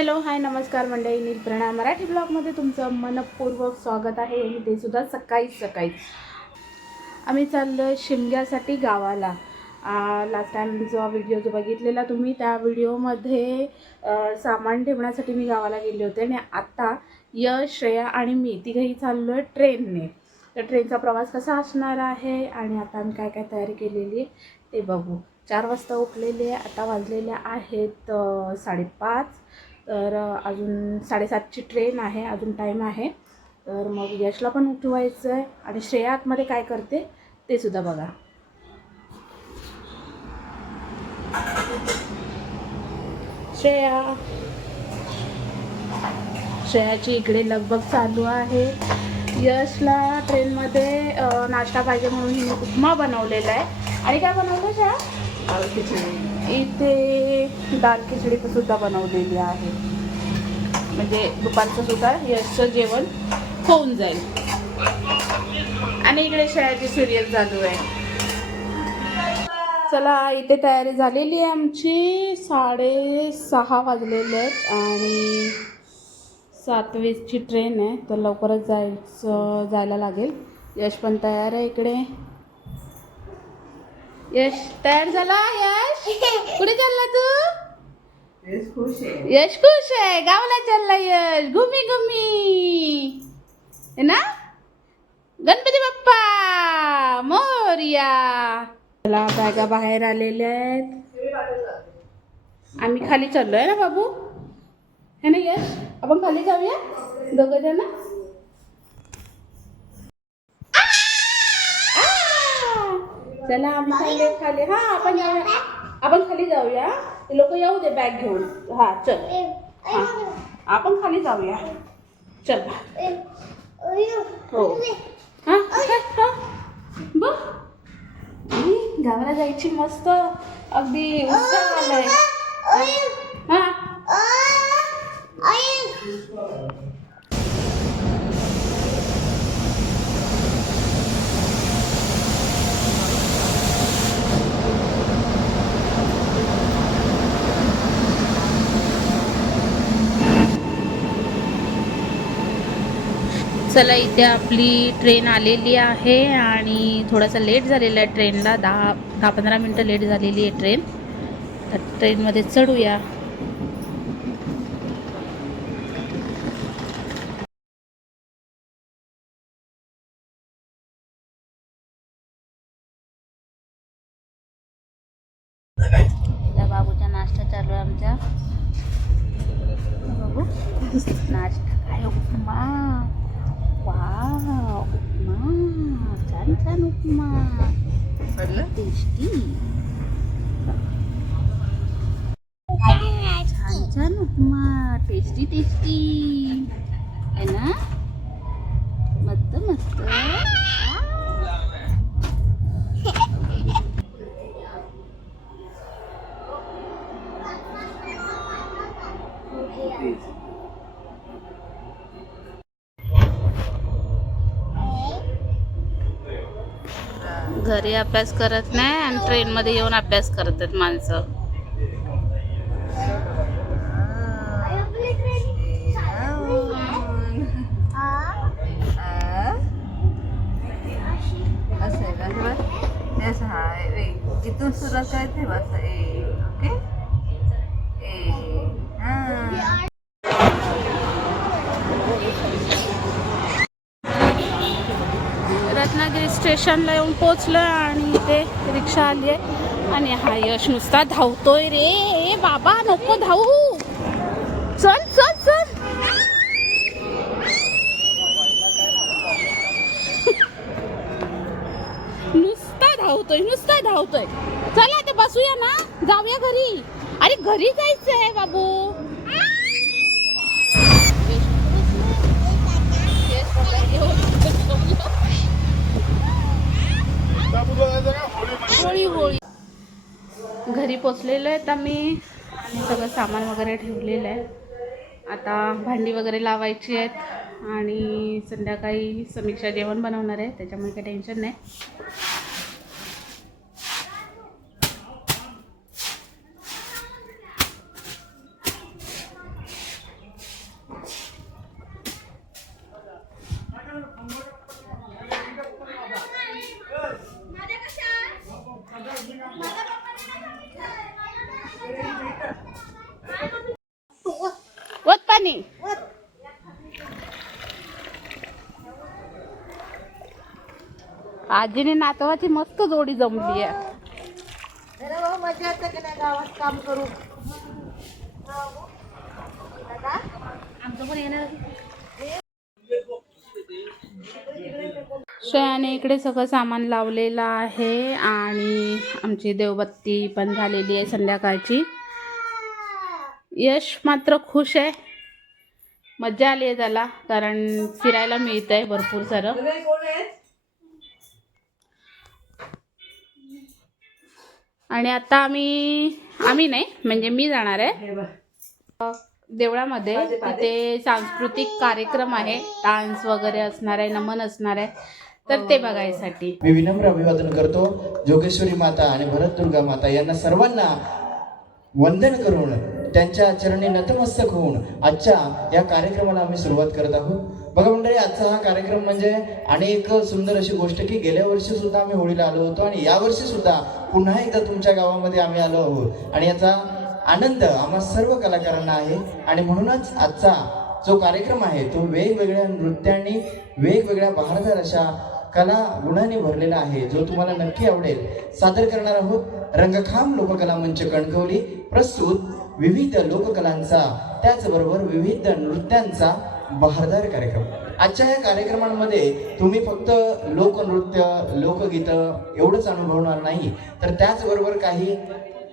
Hello hi नमस्कार मंडळी, नील प्रणा मराठी ब्लॉगमध्ये तुमचं मनपूर्वक स्वागत आहे. आणि ते सुद्धा सकाळी आम्ही चाललो आहे शिमग्यासाठी गावाला. लास्ट टाइम जो व्हिडिओ बघितलेला तुम्ही, त्या व्हिडिओमध्ये सामान ठेवण्यासाठी मी गावाला गेले होते. आणि आता यश, श्रेया आणि मी तिघंही चाललो आहे ट्रेनने. तर ट्रेनचा प्रवास कसा असणार आहे आणि आता आम्ही काय काय तयारी केलेली आहे ते बघू. 4 वाजता उठलेले, आता वाजलेले आहेत 5:30. तर अजून 7:30ची ट्रेन आहे, अजून टाईम आहे. तर मग यशला पण उठवायचं आहे. आणि श्रेया आतमध्ये काय करते ते सुद्धा बघा. श्रेयाची इकडे लगबग चालू आहे. यशला ट्रेनमध्ये नाश्ता पाहिजे म्हणून हिने उपमा बनवलेला आहे. आणि काय बनवलं श्रेया? दाल खिचडी. इथे दाल खिचडी सुद्धा बनवलेली आहे, म्हणजे दुपारचं सुद्धा यशचं जेवण होऊन जाईल. आणि इकडे श्रेयाची सिरियल चालू आहे. चला, इथे तयारी झालेली आहे आमची. 6:30 वाजलेले आहेत आणि 7:20ची ट्रेन आहे. तर लवकरच जायला लागेल. यश पण तयार आहे इकडे. यश तयार झाला? यश कुठे चालला तू? यश खुश आहे, गावाला चालला यश. घुमी है ना. गणपती बाप्पा मोरया. चला, बॅगा बाहेर आलेल्या आहेत. आम्ही खाली चाललोय ना बाबू, है ना यश? आपण खाली जाऊया दोघं जण. चला आम्ही खाली आपण खाली जाऊया. ते लोक येऊ दे बॅग घेऊन. हा चल, हा आपण खाली जाऊया. चल हो. हा बघ, गावाला जायची मस्त अगदी उत्साह आलाय. हा चला, इथे आपली ट्रेन आलेली आहे आणि थोडासा लेट झालेला आहे ट्रेनला. 10-15 मिनटं लेट झालेली आहे ट्रेन. तर ट्रेनमध्ये चढूया. त्या बाबूचा नाश्ता चालू आहे आमच्या. बाबू नाश्ता काय? उपमा. वाव, उपमा. छान छान उपमा. टेस्टी. छान छान उपमा. टेस्टी है ना. मस्त मस्त. घरी अभ्यास करत नाही आणि ट्रेनमध्ये येऊन अभ्यास करतात माणसं. जिथून सुरुवात करायची बस. ओके. रत्नागिरी स्टेशनला येऊन पोचलो आणि इथे रिक्षा आली आहे. आणि हा यश नुसता धावतोय रे. ए बाबा नको धावू. चल चल चल. नुसता धावतोय. चला ते बसूया ना, जाऊया घरी. अरे घरी जायचंय बाबू. होळी घरी पोचलेलो आहेत आम्ही आणि सगळं सामान वगैरे ठेवलेलं आहे. आता भांडी वगैरे लावायची आहेत आणि संध्याकाळी समीक्षा जेवण बनवणार आहे, त्याच्यामुळे काही टेन्शन नाही. पाणी. आजीने नातवाची मस्त जोडी जमली आहे. मजा येते की नाही गावात काम करू. आमचं पण येणार. श्रेयाने इकडे सगळं सामान लावलेलं आहे आणि आमची देवबत्ती पण झालेली आहे संध्याकाळची. यश मात्र खुश आहे. मजा आली आहे त्याला, कारण फिरायला मिळत आहे भरपूर सारं. आणि आता आम्ही नाही म्हणजे मी जाणार आहे देवळामध्ये. तिथे सांस्कृतिक कार्यक्रम आहे, डान्स वगैरे असणार आहे, नमन असणार आहे, तर ते बघायसाठी मी विनम्र अभिवादन करतो जोगेश्वरी माता आणि भरत दुर्गा माता यांना सर्वांना वंदन करून त्यांच्या चरणी नतमस्तक होऊन आजच्या या कार्यक्रमाला आम्ही सुरुवात करत आहोत. बघा मंडळी, आजचा हा कार्यक्रम म्हणजे अनेक सुंदर अशी गोष्ट की गेल्या वर्षी सुद्धा आम्ही होळीला आलो होतो आणि यावर्षी सुद्धा पुन्हा एकदा तुमच्या गावामध्ये आम्ही आलो आहोत आणि याचा आनंद आम्हा सर्व कलाकारांना आहे. आणि म्हणूनच आजचा जो कार्यक्रम आहे तो वेगवेगळ्या नृत्यांनी वेगवेगळ्या बहारदार अशा कला गुणांनी भरलेला आहे, जो तुम्हाला नक्की आवडेल. सादर करणार आहोत रंगखाम लोककला मंच कणकवली प्रस्तुत विविध लोककलांचा त्याचबरोबर विविध नृत्यांचा बहारदार कार्यक्रम. आजच्या या कार्यक्रमांमध्ये तुम्ही फक्त लोकनृत्य लोकगीतं एवढंच अनुभवणार नाही, तर त्याचबरोबर काही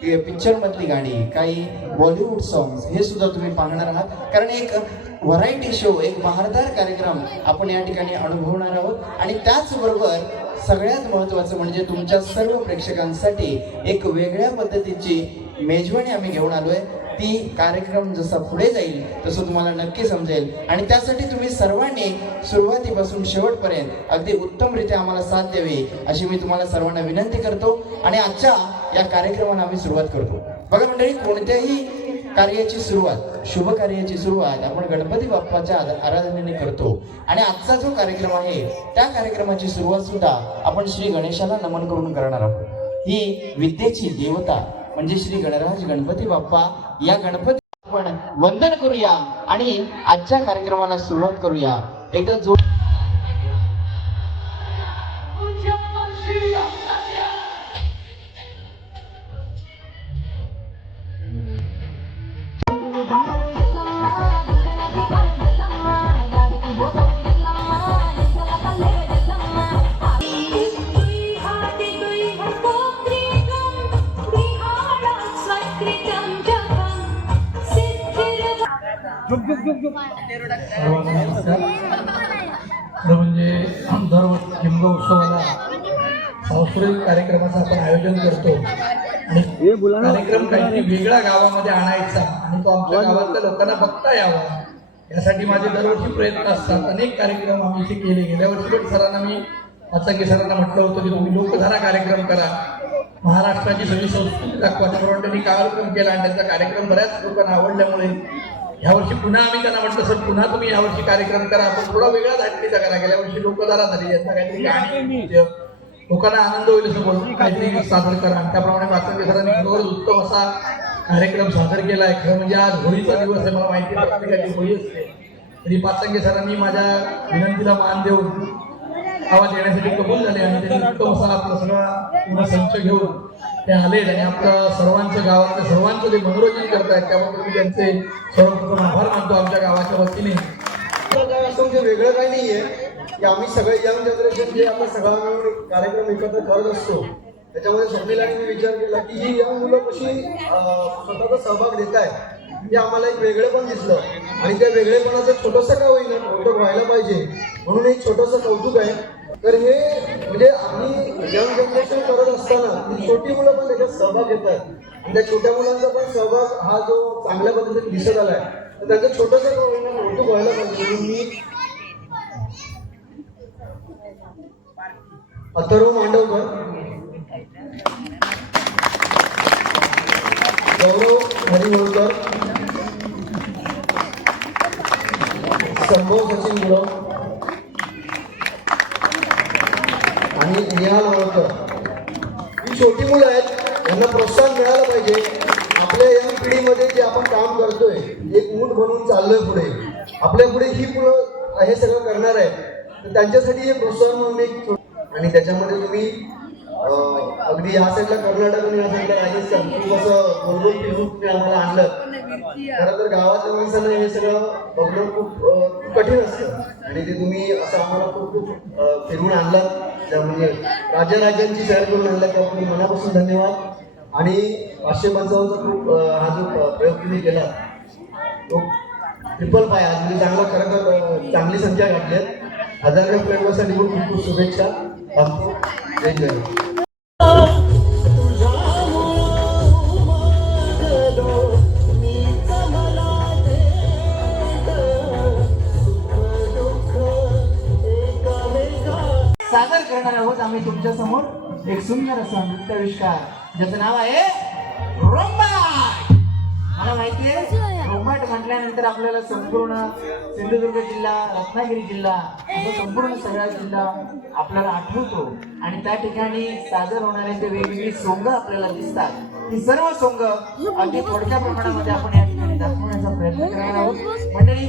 पिक्चरमधली गाणी, काही बॉलिवूड सॉंग्स हे सुद्धा तुम्ही पाहणार आहात. कारण एक व्हरायटी शो, एक बहारदार कार्यक्रम आपण या ठिकाणी अनुभवणार आहोत. आणि त्याचबरोबर सगळ्यात महत्त्वाचं म्हणजे तुमच्या सर्व प्रेक्षकांसाठी एक वेगळ्या पद्धतीची मेजवानी आम्ही घेऊन आलोय. ती कार्यक्रम जसा पुढे जाईल तसं तुम्हाला नक्की समजेल आणि त्यासाठी तुम्ही सर्वांनी सुरुवातीपासून शेवटपर्यंत अगदी उत्तमरित्या आम्हाला साथ द्यावी अशी मी तुम्हाला सर्वांना विनंती करतो. आणि आजच्या या कार्यक्रमाला आम्ही सुरुवात करतो. बघा मंडळी, कोणत्याही कार्याची सुरुवात, शुभ कार्याची सुरुवात आपण गणपती बाप्पाच्या आराधनेने करतो. आणि आजचा जो कार्यक्रम आहे त्या कार्यक्रमाची सुरुवात सुद्धा आपण श्री गणेशाला नमन करून करणार आहोत. ही विद्येची देवता म्हणजे श्री गणराज गणपती बाप्पा, या गणपती आपण वंदन करूया आणि आजच्या कार्यक्रमाला सुरुवात करूया. एकदा जोड म्हणजे दरवर्षी शिमगा उत्सवाला सांस्कृतिक कार्यक्रमाचं आपण आयोजन करतो आणि कार्यक्रम काहीतरी वेगळा गावामध्ये आणायचा आणि तो आमच्या गावातल्या लोकांना बघता यावा यासाठी माझे दरवर्षी प्रयत्न असतात. अनेक कार्यक्रम आम्ही इथे केले. गेल्या वर्षी पण सरांना मी पाचांगे सरांना म्हटलं होतं की तुम्ही लोकधारा कार्यक्रम करा, महाराष्ट्राची सगळी संस्कृती दाखवा. त्याप्रमाणे त्यांनी कार्यक्रम केला आणि त्यांचा कार्यक्रम बऱ्याच लोकांना आवडल्यामुळे यावर्षी पुन्हा आम्ही त्यांना म्हटलं सर पुन्हा तुम्ही यावर्षी कार्यक्रम करा, आपण थोडा वेगळा धाटणीचा करा. गेल्या वर्षी लोकधारा झाली, यांचा काहीतरी गाणी लोकांना आनंद होईल असं बोलून काहीतरी सादर करा. आणि त्याप्रमाणे पाचांगे सरांनी खरोखर उत्तम असा कार्यक्रम सादर केला आहे. खरं म्हणजे आज होळीचा दिवस आहे, मला माहिती प्रत्येकाची होळी असते, तरी पाचांगे सरांनी माझ्या विनंतीला मान देऊन आवाज येण्यासाठी कबूल झाले आणि त्यांनी उत्तम असा आपला सगळा पूर्ण संच घेऊन ते आले आणि आपलं सर्वांचं गावातलं सर्वांचं ते मनोरंजन करतायत. त्याबद्दल मी त्यांचे सर्वप्रथम आभार मानतो आमच्या गावाच्या वतीने. काय असं म्हणजे वेगळं काही नाहीये की आम्ही सगळे यंग जनरेशन जे आपला सगळा मिळून कार्यक्रम एकत्र करत असतो, त्याच्यामध्ये स्वप्नील आणि मी विचार केला की ही यंग मुलं कशी स्वतःचा सहभाग देत आहेत हे आम्हाला एक वेगळं पण दिसलं. आणि त्या वेगळेपणाचं छोटंसं का होईना मोठं व्हायला पाहिजे म्हणून एक छोटंसं कौतुक आहे. तर हे म्हणजे आम्ही यंग जनरेशन करत असताना छोटी मुलं पण त्याच्यात सहभाग घेत आहेत आणि त्या छोट्या मुलांचा पण सहभाग हा जो चांगल्या पद्धतीने दिसत आलाय, तर त्याचं छोटंसं का होईना कौतुक व्हायला पाहिजे म्हणून मी अथर्व मांडवकर, गौरव हरिवळकर, संभव सचिन गुरव आणि निहाल वळकर ही छोटी मुलं आहेत, यांना प्रोत्साहन मिळालं पाहिजे. आपल्या या पिढीमध्ये जे आपण काम करतोय एक ऊट बनवून चाललोय पुढे, आपल्या पुढे ही मुलं हे सगळं करणार आहे, तर त्यांच्यासाठी हे प्रोत्साहन म्हणून एक, आणि त्याच्यामध्ये तुम्ही अगदी या साईडला कर्नाटक आणि या साईडला राजस्थान खूप असं गोलगोल फिरून तुम्ही आम्हाला आणलं. खरं तर गावातल्या माणसांना हे सगळं बघणं खूप कठीण असतं आणि ते तुम्ही असं आम्हाला खूप फिरवून आणलं, त्यामुळे राज्यांची सैर करून आणलं त्यामुळे मनापासून धन्यवाद. आणि 555चा खूप हा जो प्रयोग तुम्ही केला तो ट्रिपल पाय आज म्हणजे चांगला, खरं तर चांगली संख्या घातली आहे. 1000व्या प्रयोगासाठी पण खूप खूप शुभेच्छा. जय जय. सादर करणार आहोत आम्ही तुमच्या समोर एक सुंदर असा नृत्याविष्कार ज्याचं नाव आहे रोंबाट. मला माहिती आहे रोंबाट म्हटल्यानंतर आपल्याला संपूर्ण सिंधुदुर्ग जिल्हा, रत्नागिरी जिल्हा असं संपूर्ण सगळा जिल्हा आपल्याला आठवतो आणि त्या ठिकाणी सादर होणारे ते वेगवेगळी सोंग आपल्याला दिसतात. ही सर्व सोंग अगदी थोडक्या प्रमाणामध्ये आपण या ठिकाणी दाखवण्याचा प्रयत्न करणार आहोत. मंडळी,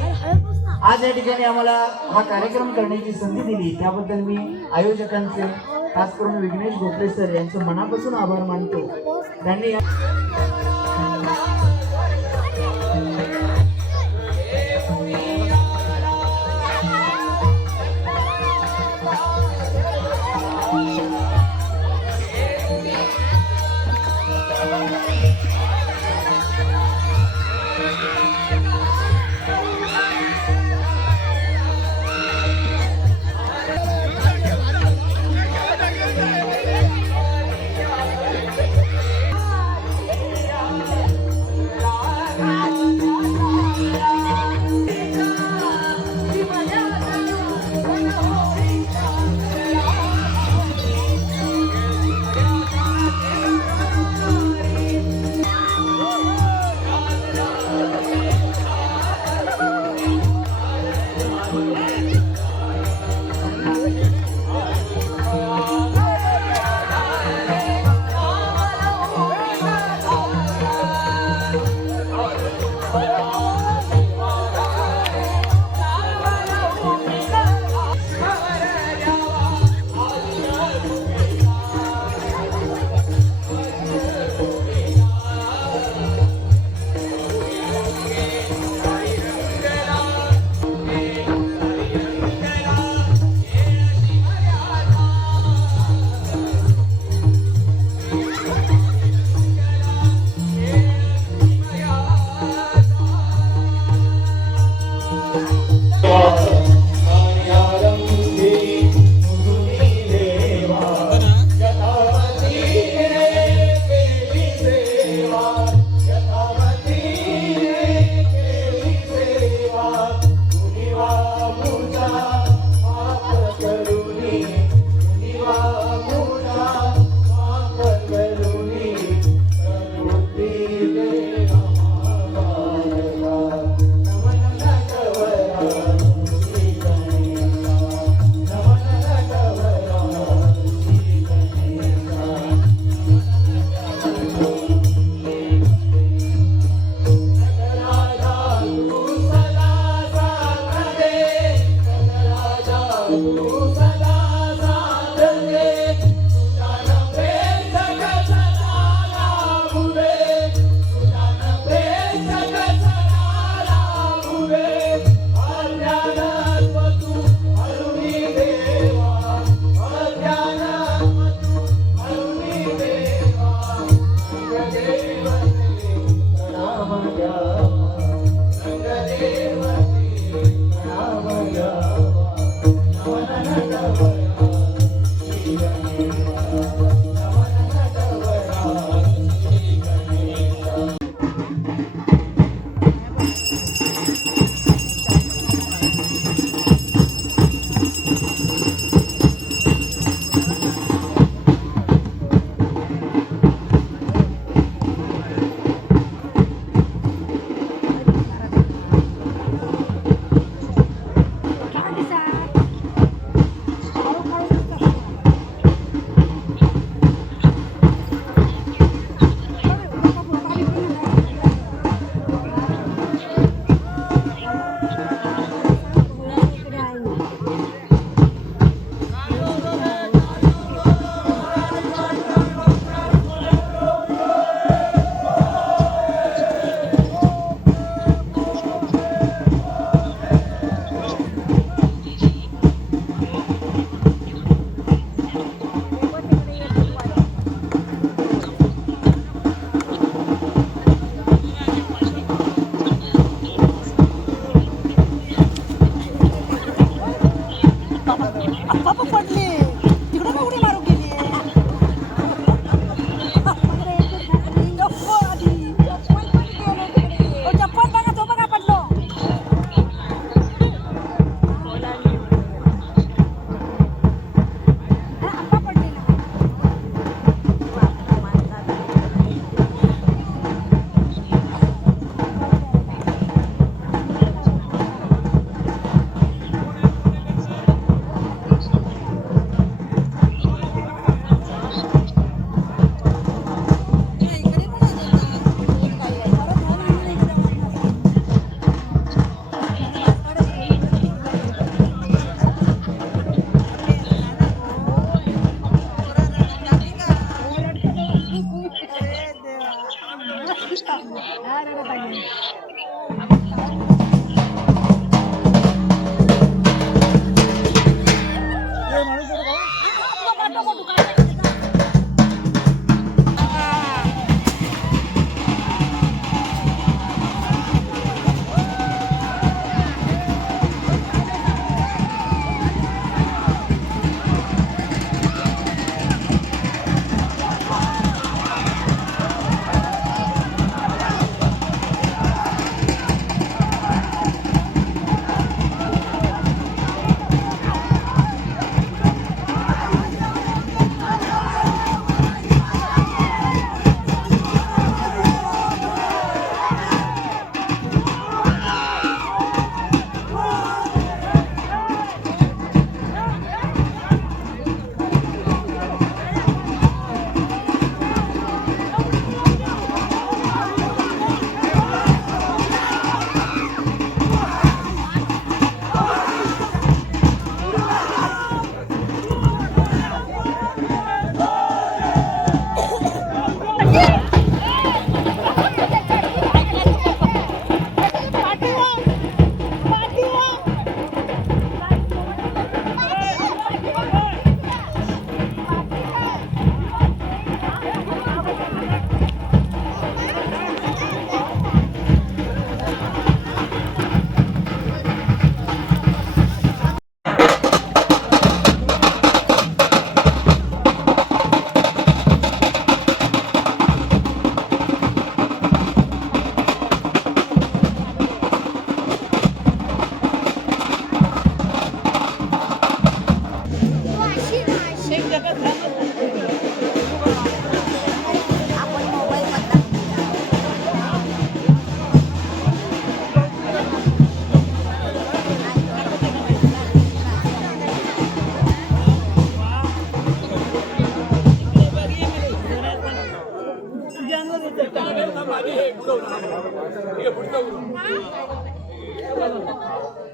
आज या ठिकाणी आम्हाला हा कार्यक्रम करण्याची संधी दिली त्याबद्दल मी आयोजकांचे, खास करून विघ्नेश गोखले सर यांचं मनापासून आभार मानतो. त्यांनी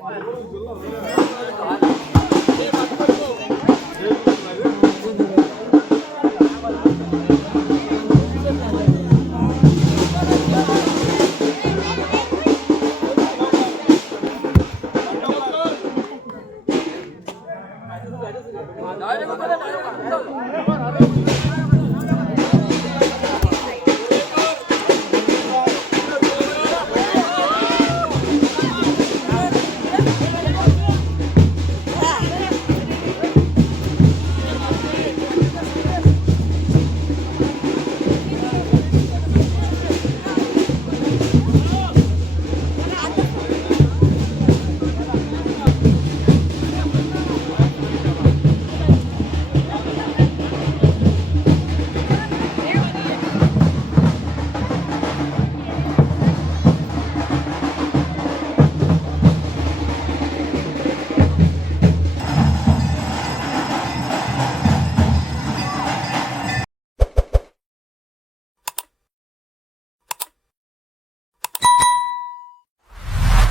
आहे